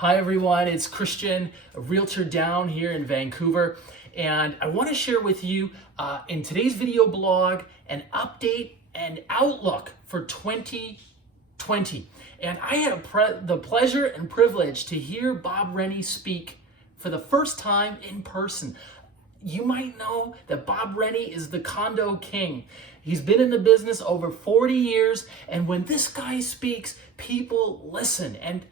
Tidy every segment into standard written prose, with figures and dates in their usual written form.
Hi everyone, it's Christian, a realtor down here in Vancouver, and I want to share with you in today's video blog an update and outlook for 2020. And I had the pleasure and privilege to hear Bob Rennie speak for the first time in person. You might know that Bob Rennie is the condo king. He's been in the business over 40 years, and when this guy speaks, people listen. And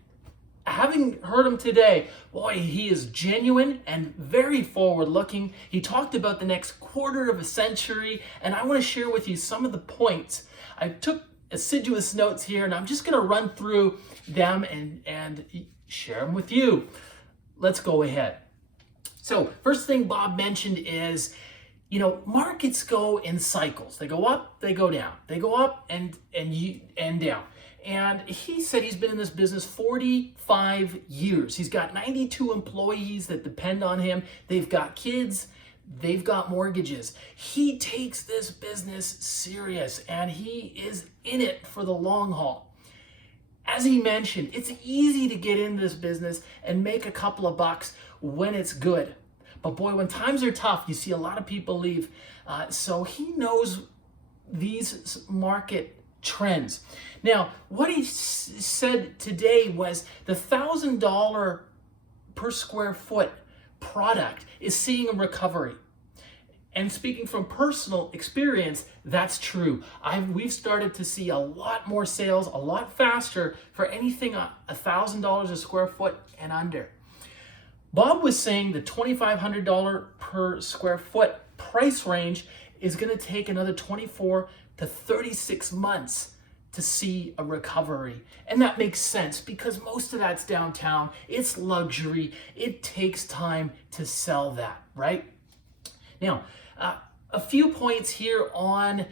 having heard him today, boy, he is genuine and very forward-looking. He talked about the next quarter of a century, and I want to share with you some of the points. I took assiduous notes here, and I'm just going to run through them and share them with you. Let's go ahead. So first thing Bob mentioned is, markets go in cycles. They go up, they go down. They go up and down. And he said he's been in this business 45 years. He's got 92 employees that depend on him. They've got kids. They've got mortgages. He takes this business serious, and he is in it for the long haul. As he mentioned, it's easy to get into this business and make a couple of bucks when it's good. But boy, when times are tough, you see a lot of people leave. So he knows these market trends. Now, what he said today was the $1,000 per square foot product is seeing a recovery. And speaking from personal experience, that's true. We've started to see a lot more sales, a lot faster for anything $1,000 a square foot and under. Bob was saying the $2,500 per square foot price range is going to take another 24 to 36 months to see a recovery. And that makes sense because most of that's downtown. It's luxury. It takes time to sell that, right? Now, a few points here on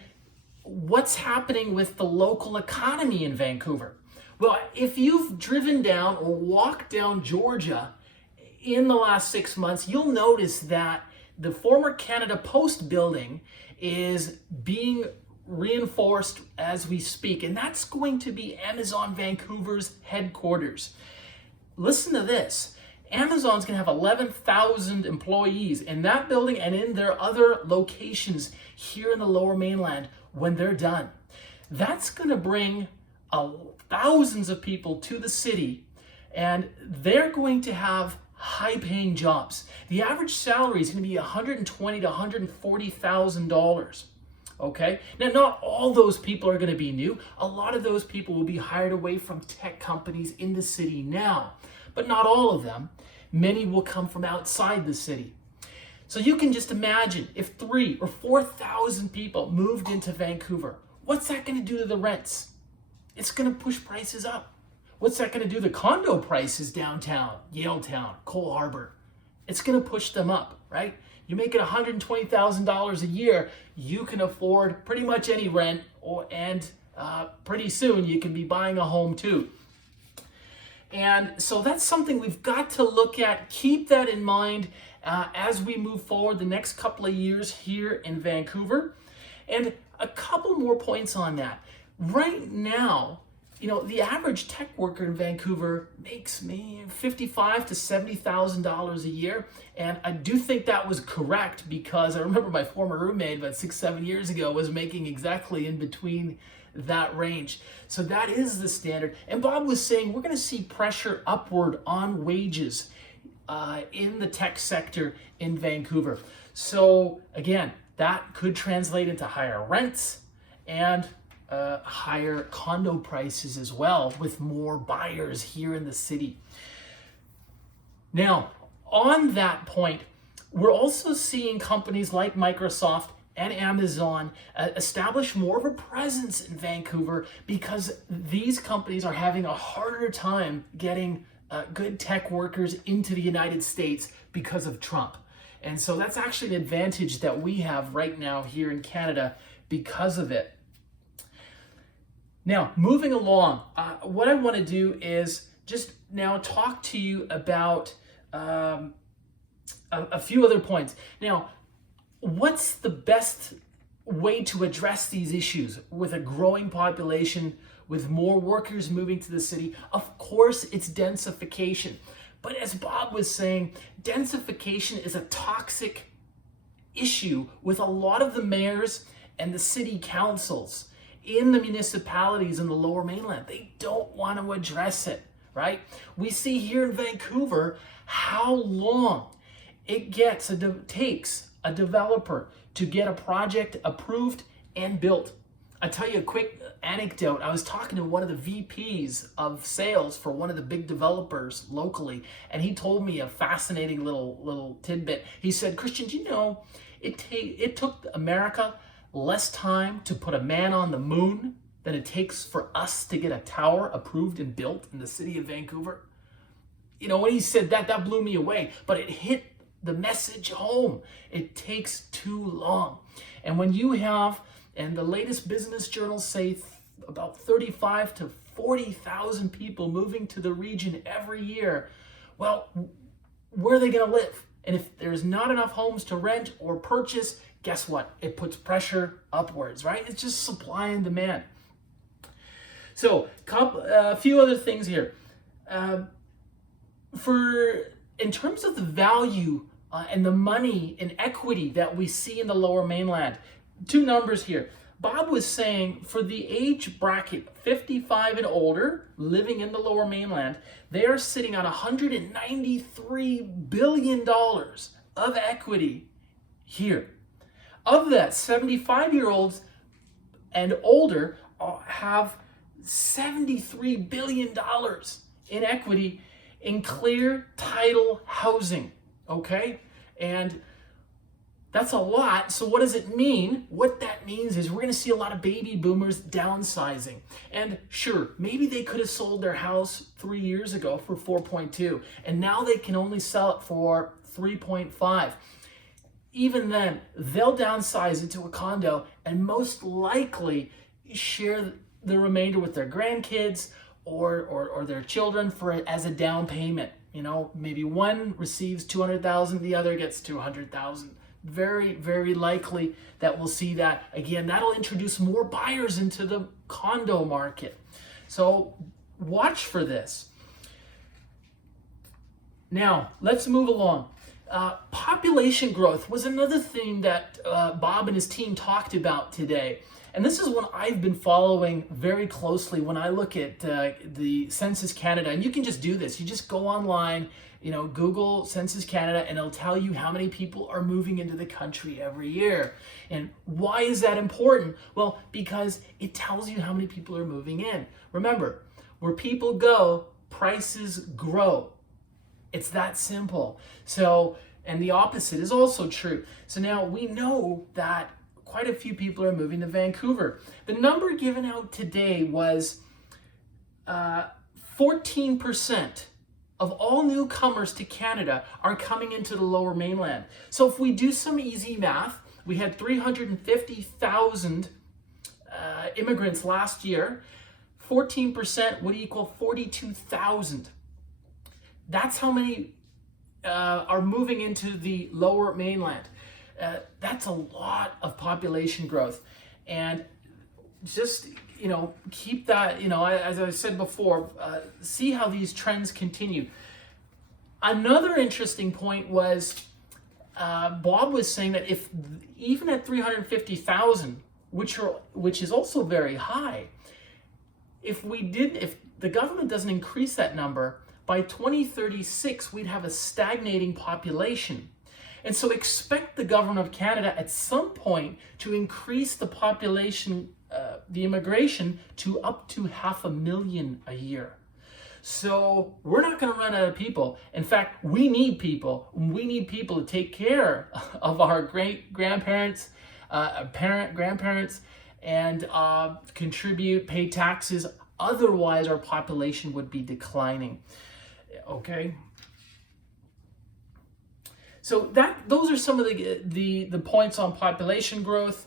what's happening with the local economy in Vancouver. Well, if you've driven down or walked down Georgia in the last 6 months, you'll notice that the former Canada Post building is being reinforced as we speak, and that's going to be Amazon Vancouver's headquarters. Listen to this. Amazon's going to have 11,000 employees in that building and in their other locations here in the Lower Mainland when they're done. That's going to bring thousands of people to the city, and they're going to have high-paying jobs. The average salary is going to be $120,000 to $140,000. Okay? Now, not all those people are going to be new. A lot of those people will be hired away from tech companies in the city now, but not all of them. Many will come from outside the city. So you can just imagine if 3,000 or 4,000 people moved into Vancouver, what's that going to do to the rents? It's going to push prices up. What's that going to do to the condo prices downtown, Yaletown, Cole Harbour? It's going to push them up, right? You make it $120,000 a year, you can afford pretty much any rent, and pretty soon you can be buying a home too. And so that's something we've got to look at. Keep that in mind as we move forward the next couple of years here in Vancouver. And a couple more points on that. Right now, the average tech worker in Vancouver makes maybe $55,000 to $70,000 a year. And I do think that was correct because I remember my former roommate about 6-7 years ago was making exactly in between that range. So that is the standard. And Bob was saying we're going to see pressure upward on wages in the tech sector in Vancouver. So again, that could translate into higher rents and higher condo prices as well, with more buyers here in the city. Now, on that point, we're also seeing companies like Microsoft and Amazon establish more of a presence in Vancouver because these companies are having a harder time getting good tech workers into the United States because of Trump. And so that's actually an advantage that we have right now here in Canada because of it. Now, moving along, what I want to do is just now talk to you about a few other points. Now, what's the best way to address these issues with a growing population, with more workers moving to the city, of course it's densification. But as Bob was saying, densification is a toxic issue with a lot of the mayors and the city councils in the municipalities in the Lower Mainland. They don't want to address it, right? We see here in Vancouver how long it takes a developer to get a project approved and built. I'll tell you a quick anecdote. I was talking to one of the VPs of sales for one of the big developers locally, and he told me a fascinating little tidbit. He said, Christian, do you know, it took America less time to put a man on the moon than it takes for us to get a tower approved and built in the city of Vancouver? You know, when he said that, that blew me away, but it hit the message home. It takes too long. And when you have, and the latest business journals say about 35 to 40,000 people moving to the region every year, well, where are they going to live? And if there's not enough homes to rent or purchase, guess what? It puts pressure upwards, right? It's just supply and demand. So a few other things here. In terms of the value and the money and equity that we see in the Lower Mainland, two numbers here. Bob was saying for the age bracket 55 and older living in the Lower Mainland, they are sitting on $193 billion of equity here. Of that, 75-year-olds and older have $73 billion in equity in clear title housing, okay? And that's a lot. So what does it mean? What that means is we're going to see a lot of baby boomers downsizing. And sure, maybe they could have sold their house 3 years ago for 4.2, and now they can only sell it for 3.5. Even then, they'll downsize into a condo and most likely share the remainder with their grandkids or their children as a down payment. You know, maybe one receives $200,000, the other gets $200,000. Very, very likely that we'll see that. Again, that'll introduce more buyers into the condo market. So watch for this. Now, let's move along. Population growth was another thing that Bob and his team talked about today. And this is one I've been following very closely when I look at the Census Canada. And you can just do this. You just go online, Google Census Canada, and it'll tell you how many people are moving into the country every year. And why is that important? Well, because it tells you how many people are moving in. Remember, where people go, prices grow. It's that simple. So, and the opposite is also true. So now we know that quite a few people are moving to Vancouver. The number given out today was 14% of all newcomers to Canada are coming into the Lower Mainland. So if we do some easy math, we had 350,000 immigrants last year. 14% would equal 42,000. That's how many are moving into the Lower Mainland. That's a lot of population growth. And just, keep that, as I said before, see how these trends continue. Another interesting point was Bob was saying that if even at 350,000, which is also very high, if the government doesn't increase that number, by 2036, we'd have a stagnating population. And so expect the government of Canada at some point to increase the population, the immigration, to up to 500,000 a year. So we're not going to run out of people. In fact, we need people. We need people to take care of our great-grandparents, grandparents, and contribute, pay taxes. Otherwise, our population would be declining. Okay? So those are some of the points on population growth.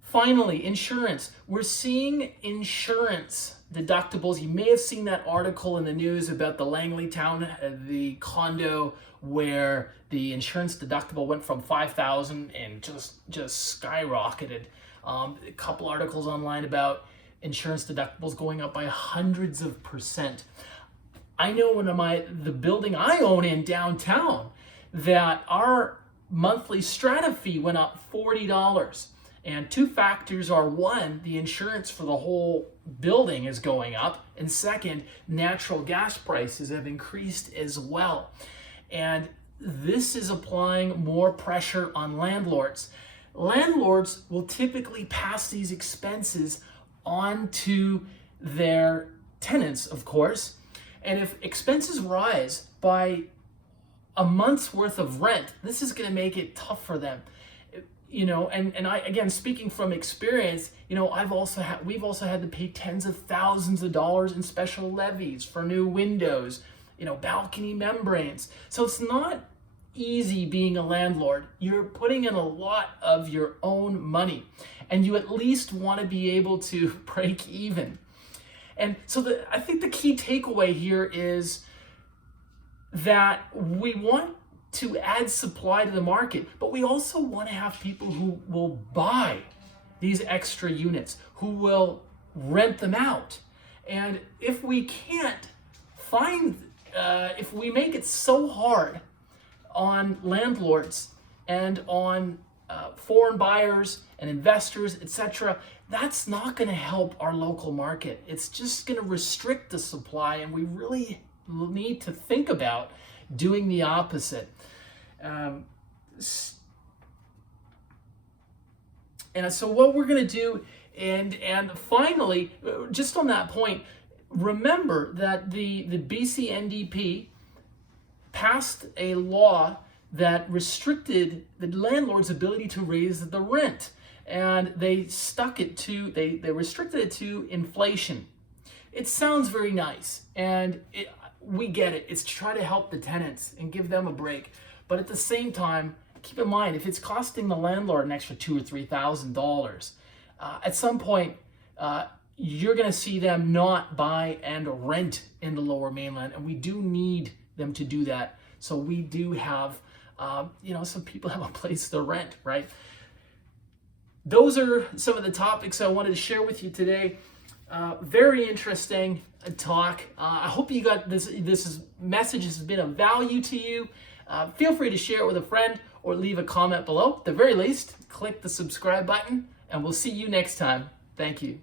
Finally, insurance. We're seeing insurance deductibles. You may have seen that article in the news about the Langley town, the condo where the insurance deductible went from $5,000 and just skyrocketed. A couple articles online about insurance deductibles going up by hundreds of percent. I know the building I own in downtown that our monthly strata fee went up $40. And two factors are: one, the insurance for the whole building is going up, and second, natural gas prices have increased as well. And this is applying more pressure on landlords. Landlords will typically pass these expenses on to their tenants, of course. And if expenses rise by a month's worth of rent, this is going to make it tough for them. And I, again, speaking from experience, we've also had to pay tens of thousands of dollars in special levies for new windows, balcony membranes. So it's not easy being a landlord. You're putting in a lot of your own money, and you at least want to be able to break even. And so I think the key takeaway here is that we want to add supply to the market, but we also want to have people who will buy these extra units, who will rent them out. And if we can't if we make it so hard on landlords and on foreign buyers and investors, etc., that's not going to help our local market. It's just going to restrict the supply, and we really need to think about doing the opposite. And so what we're going to do, and finally, just on that point, remember that the BC NDP passed a law that restricted the landlord's ability to raise the rent, and they restricted it to inflation. It sounds very nice, and we get it. It's to try to help the tenants and give them a break. But at the same time, keep in mind, if it's costing the landlord an extra $2,000 or $3,000, at some point, you're going to see them not buy and rent in the Lower Mainland, and we do need them to do that. So we do have, some people have a place to rent, right? Those are some of the topics I wanted to share with you today. Very interesting talk. I hope you got this message has been of value to you. Feel free to share it with a friend or leave a comment below. At the very least, click the subscribe button, and we'll see you next time. Thank you.